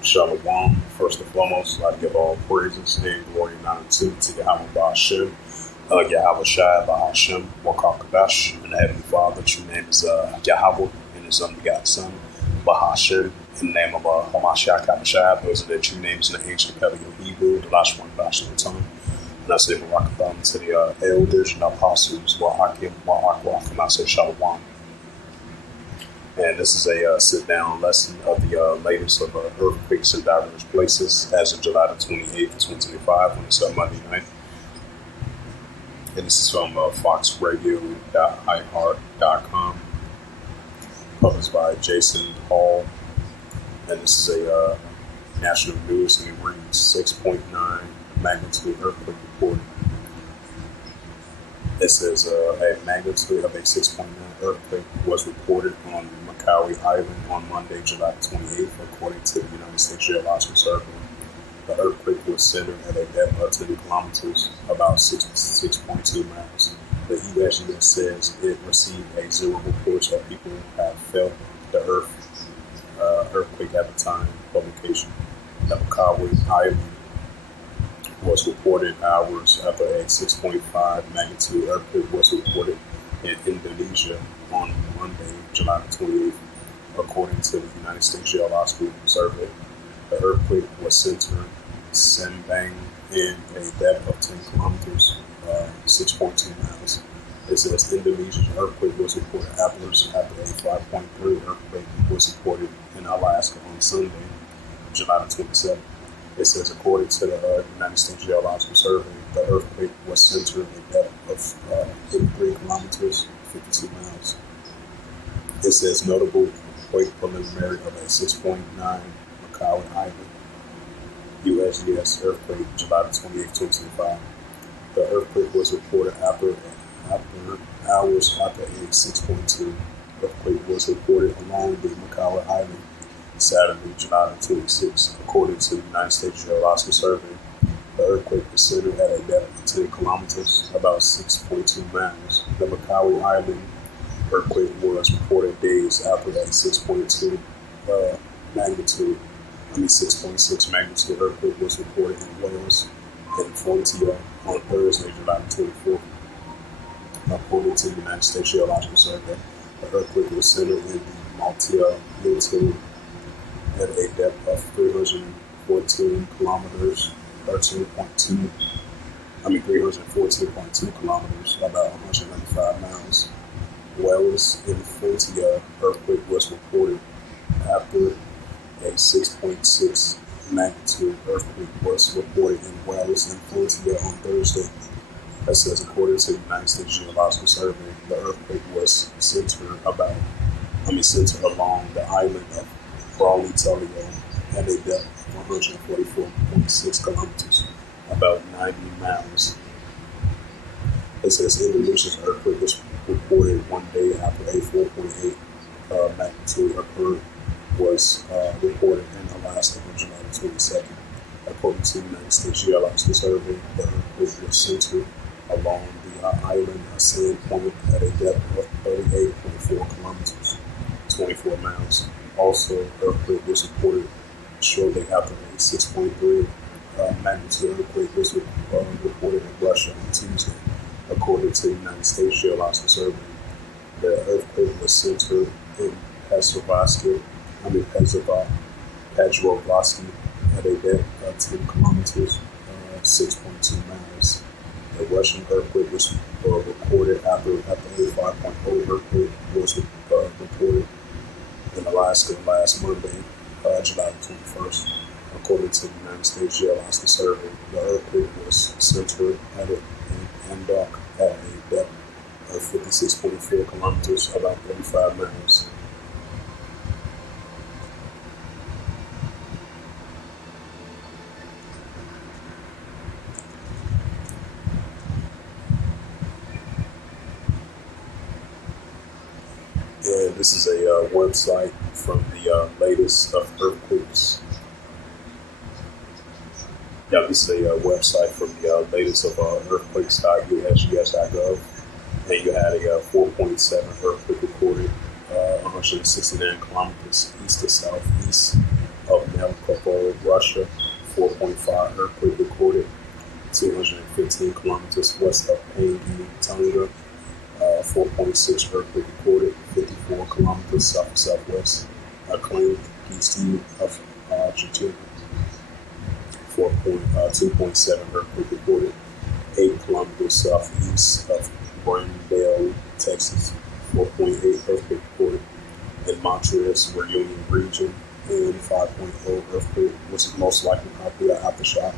Shalom. First and foremost, I give all praises and glory and honor to Yahweh Ba'ashem, Yahweh Shai Ba'ashem, Wakakadash, and the Heavenly Father. True name is Yahweh, and His unbegotten Son, Ba'ashem, in the name of Hamashiach Kabashai. Those are the true names in the ancient Paleo Hebrew, the last one, Bash in the tongue. And I say Barakatham to the elders and apostles, Wa'akim, Wa'akwach, and I say Shalom. And this is a sit-down lesson of the latest of earthquakes in diverse places as of July the 28th, 2025, when it's Monday night. And this is from foxradio.iheart.com, published by Jason Hall. And this is a national news, and it reads 6.9 magnitude earthquake reported. It says a magnitude of a 6.9 earthquake was reported on Maui Island on Monday, July 28th, according to the United States Geological Survey. The earthquake was centered at a depth of 10 kilometers, about 6.2 miles. The USGS says it received a zero reports that people have felt the earthquake at the time of publication. The Maui Island was reported hours after a 6.5 magnitude earthquake was reported in Indonesia on Monday, July 28th, according to the United States Geological Survey. The earthquake was centered Sembang in a depth of 10 kilometers, 6.2 miles. It says Indonesia's earthquake was reported afterwards after a 5.3 earthquake was reported in Alaska on Sunday, July 27th. It says, according to the United States Geological Survey, the earthquake was centered in a depth of 83 kilometers, 52 miles. It says, notable quake preliminary of a 6.9 Maui Island, USGS earthquake, July 28, 2025. The earthquake was reported after hours after a 6.2 earthquake was reported along the Maui Island Saturday, July 26, according to the United States Geological Survey. The earthquake was centered at a depth of 10 kilometers, about 6.2 miles. The Maui Island earthquake was reported days after that 6.6 magnitude earthquake was reported in Wales and Fontia on Thursday, July 24th. According to the United States Geological Survey, the earthquake was centered in the Maltia Plateau at a depth of 314 kilometers, 314.2 kilometers, about 195 miles. Wales and Fontia earthquake was reported after a 6.6 magnitude earthquake was reported in Wales and Fontia on Thursday. That says, according to the United States Geological Survey, the earthquake was centered along the island of Braulio at a depth of 144.6 kilometers, about 90 miles. It says Indonesia's earthquake was reported one day after a 4.8 magnitude occurred was reported in Alaska on July 22nd. According to the United States Geological Survey, the earthquake was centered along the island of Sand Point at a depth of 38.4 kilometers, 24 miles. Also, earthquake was reported shortly after a 6.3 magnitude earthquake was reported in Russia on Tuesday. According to the United States Geological Survey, the earthquake was centered in Petrovsky at a depth of 10 kilometers, 6.2 miles. The Russian earthquake was recorded after a 5.0 earthquake was reported in Alaska last Monday, July 21st. According to the United States Geological Survey, the earthquake was centered at Andok at a depth of 56.4 kilometers, about 35 miles. And this is a website from the latest of earthquakes. Yeah, this is a website from the latest of earthquakes.usgs.gov. And you had a 4.7 earthquake recorded 169 kilometers east to southeast of Melitopol, Russia. 4.5 earthquake recorded 215 kilometers west of Pangi, Tonga. 4.6 earthquake recorded 54 kilometers south of southwest. Claimed east of Argentina. 2.7 earthquake recorded 8 kilometers southeast of Brandale, Texas. 4.8 earthquake recorded in Montreal's Reunion region, and 5.0 earthquake, which is most likely probably an aftershock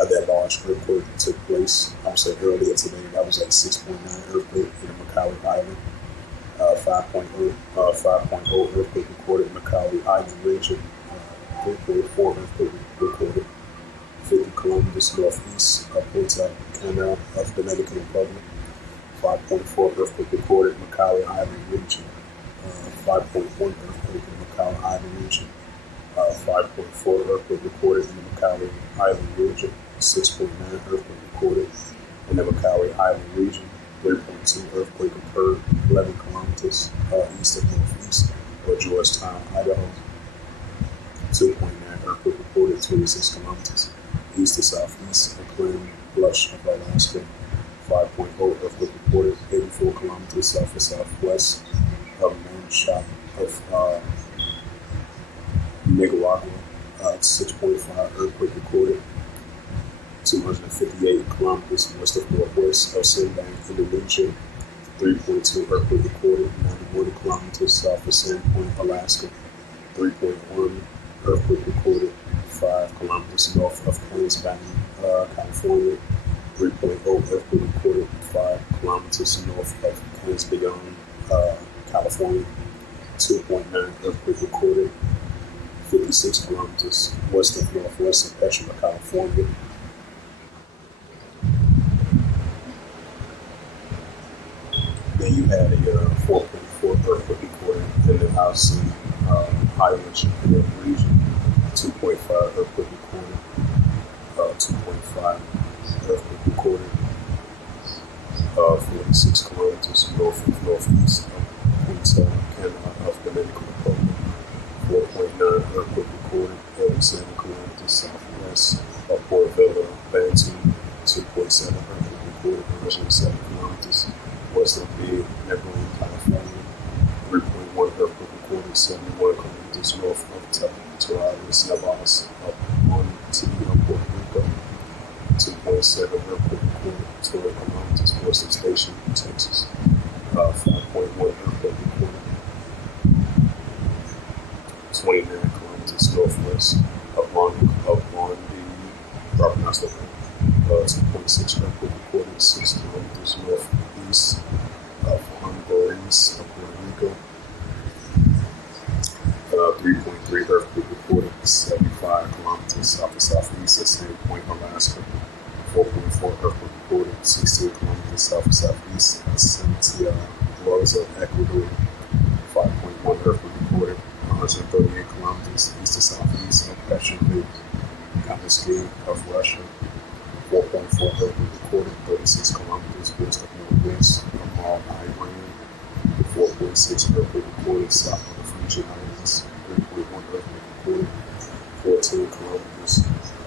of that large earthquake that took place. I would say earlier today, that was a 6.9 earthquake in the Macaulay Island. 5.0 earthquake recorded in Macaulay Island region. 3.4 earthquake recorded 50 kilometers northeast of Punta Cana of the Dominican Republic. 5.4 earthquake recorded in Macaulay Island region. 5.1 earthquake in the Macaulay Island region. 5.4 earthquake recorded in the Macaulay Island region. 6.9 earthquake recorded in the Macaulay Island region. 3.2 earthquake occurred 11 kilometers east of northeast of Georgetown, Idaho. 2.9 earthquake recorded 26 kilometers east to southeast of Clam Blush of Alaska. 5.0 earthquake reported 84 kilometers south and southwest of Manshop of Nicaragua. 6.5 earthquake recorded 258 kilometers west of northwest of Sitdown, Indonesia. 3.2 earthquake recorded 91 kilometers south of Sandpoint, Alaska. 3.1 earthquake recorded 5 kilometers north of Carlsbad, California. 3.0 earthquake recorded 5 kilometers north of Carlsbad, California. 2.9 earthquake recorded 56 kilometers west of northwest of Petra, California. Then you had a 4.4 earthquake recorded in the Aussie Highlands region. 2.5 earthquake recorded. 2.5 earthquake recorded 46 kilometers north and northeast of Punta Cana of the Dominican Republic. 4.9 earthquake recorded 37 kilometers southwest of Port Vila, Bantu. 2.7 earthquake recorded 107 kilometers west of Big Negron, California. 3.1 earthquake recorded 71 kilometers north of Torres Navas of Montego, Puerto Rico. 2.7 earthquake recorded 12 kilometers west of Station, Texas. 5.1 earthquake recorded 29 kilometers northwest of Mondi, probably not so bad. 2.6 earthquake recorded 6 kilometers northeast of Honduras, of Puerto Rico. 3.3 earthquake recorded 75 kilometers south and southeast of Sandpoint, Alaska. 4.4 earthquake recorded 16 kilometers south and southeast of Santa Rosa, Ecuador. 5.1 earthquake recorded 138 kilometers east to southeast of Petrovic, Kazakhstan of Russia. 4.4 earthquake recorded 36 kilometers west of northwest of Mal, Iran. 4.6 earthquake recorded south of the Fiji Islands. 3.1 earthquake recorded 14 kilometers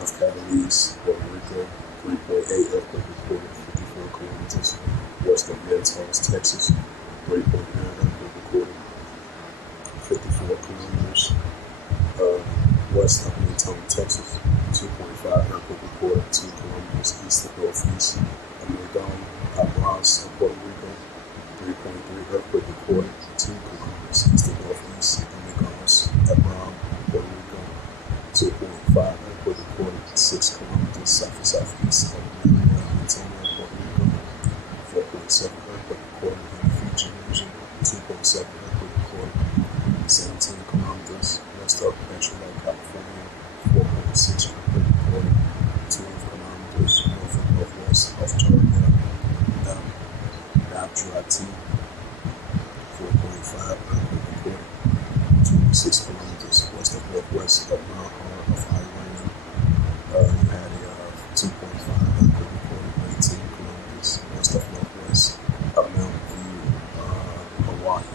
of Cavaliers, Puerto Rico. 3.8 earthquake recorded 54 kilometers west of Mentos, Texas. 3.9 earthquake recorded 54 kilometers west of Menton, Texas. 2.5 earthquake recorded 2 kilometers east of northeast of Merdon, Abras of Puerto Rico. 3.3 earthquake recorded 2 kilometers east of northeast of Migos, Abram, Puerto Rico. 2.5 earthquake recorded 6 kilometers south and southeast of Merida, Antonio, Puerto Rico. 4.7 earthquake recorded in the Fiji region. 2.7 earthquake recorded 17 kilometers west of Petrovic, California. 4.6 earthquake recorded 12 kilometers north and northwest of Georgia, Nadrati. 4.5 earthquake recorded 26 kilometers west of northwest of Malhar of Iran. You had a 2.5 earthquake recorded 18 kilometers west of northwest of Mount View, Hawaii.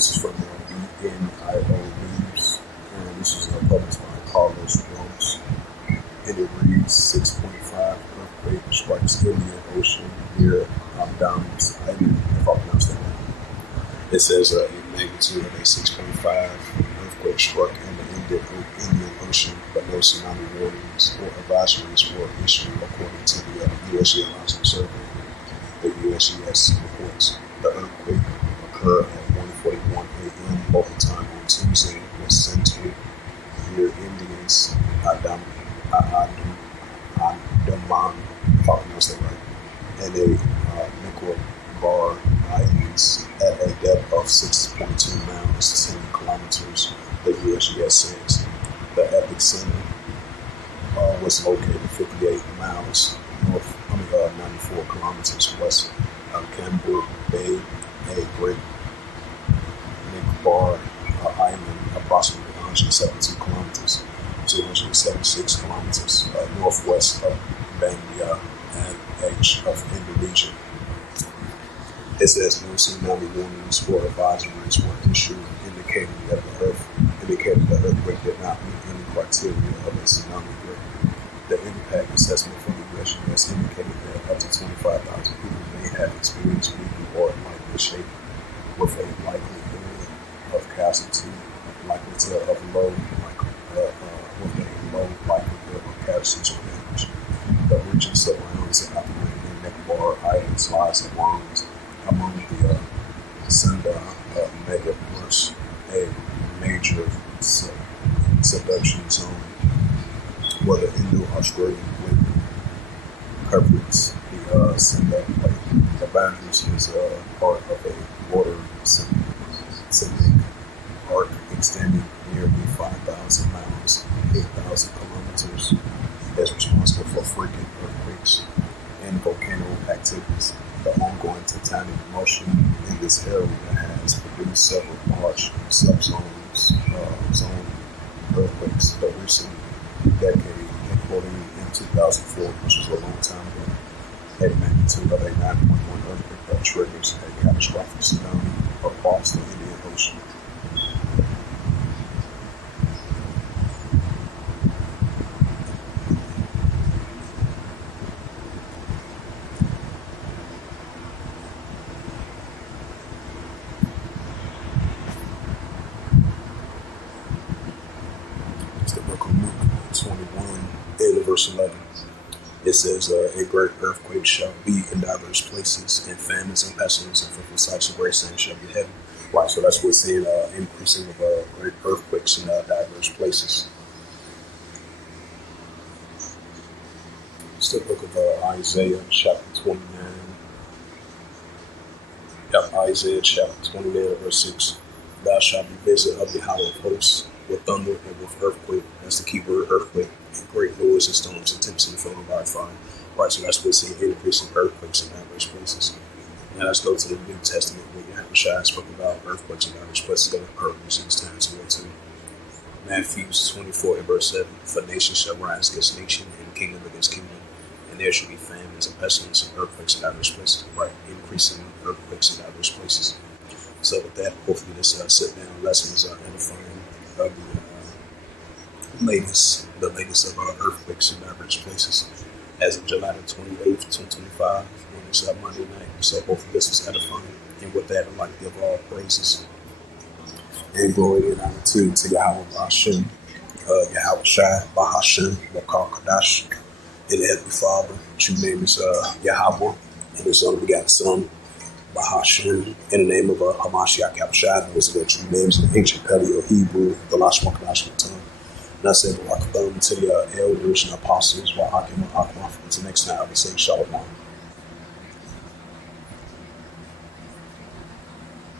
This is from BNIO News, and this is published by Carlos Rose. And it reads 6.5 earthquake strikes Indian Ocean near Adams Island, if I pronounced that right. It says a magnitude of a 6.5 earthquake struck in the Indian Ocean, but no tsunami warnings or advisories were issued, according to the U.S. Geological Survey. The USGS reports the earthquake occurred at 1:41 a.m. local time on Tuesday, with centered near Indians Andaman, if I pronounced that right, and a Nicobar Islands at a depth of 6.2 miles, 10 kilometers, the USGS says. The epicenter was located 58 miles north, 94 kilometers west of Campbell Bay, a Great Nicobar Island, approximately 172 kilometers, 276 kilometers northwest of Banda and edge of Indonesia. It says no tsunami warnings or advisories were issued, indicating that the earthquake did not meet any criteria of a tsunami threat. The impact assessment from the USGS indicated that up to 25,000 people may have experienced weakened or lightly shaken, with a likelihood of casualty, with a low likelihood of casualties or damage. The region surrounds the island Nicobar Islands lies among the Sunda megaverse, a major subduction zone where the Indo-Australian wind covers the Sunda Plate. The boundaries is part of a water seismic arc extending nearly 5,000 miles, 8,000 kilometers, that's responsible for frequent earthquakes and volcanic activities. The ongoing tectonic motion in this area has produced several large subzones, zone earthquakes. The recent decade, including in 2004, which was a long time ago, had a magnitude of a 9.1 earthquake that triggers a catastrophic tsunami across the Indian Ocean. It's the book of Luke 21 and verse 11. It says, a great earthquake shall be in diverse places, and famines and pestilence and fruitful sites of great sand shall be heavy. Right, so that's what it's saying, increasing of great earthquakes in diverse places. It's the book of Isaiah, chapter 29. Isaiah, chapter 29, verse 6. Thou shalt be visited of the Yahweh of hosts, with thunder and with earthquake. That's the key word, earthquake. And great noise and storms and tempest and the flame by fire. Right, so that's what's saying, increasing earthquakes in diverse places. Now let's go to the New Testament, where Yahweh spoke about earthquakes in diverse places that occurred in these times as well too. Matthew 24 and verse 7. For nation shall rise against nation, and kingdom against kingdom, and there shall be famines and pestilence and earthquakes in diverse places. Right, increasing earthquakes in diverse places. So with that, hopefully this sit-down lesson is edifying of the latest of earthquakes in diverse places as of July the 28th, 2025, when it's Monday night. So hopefully this is edifying. And with that, I'd like to give all praises and glory and honor to Yahweh Bahashem, Yahweh Shai, Bahashem, Wakar Kadash, and the Heavenly Father. True name is Yahweh, and His only begotten Son, Bahashem, in the name of Hamashiach Yahushua. Those are the true names in the ancient Paleo Hebrew, the last one Kadash tongue. And I said, to the elders and apostles, while Hakim and Akmaf, until next time, I would say Shalom.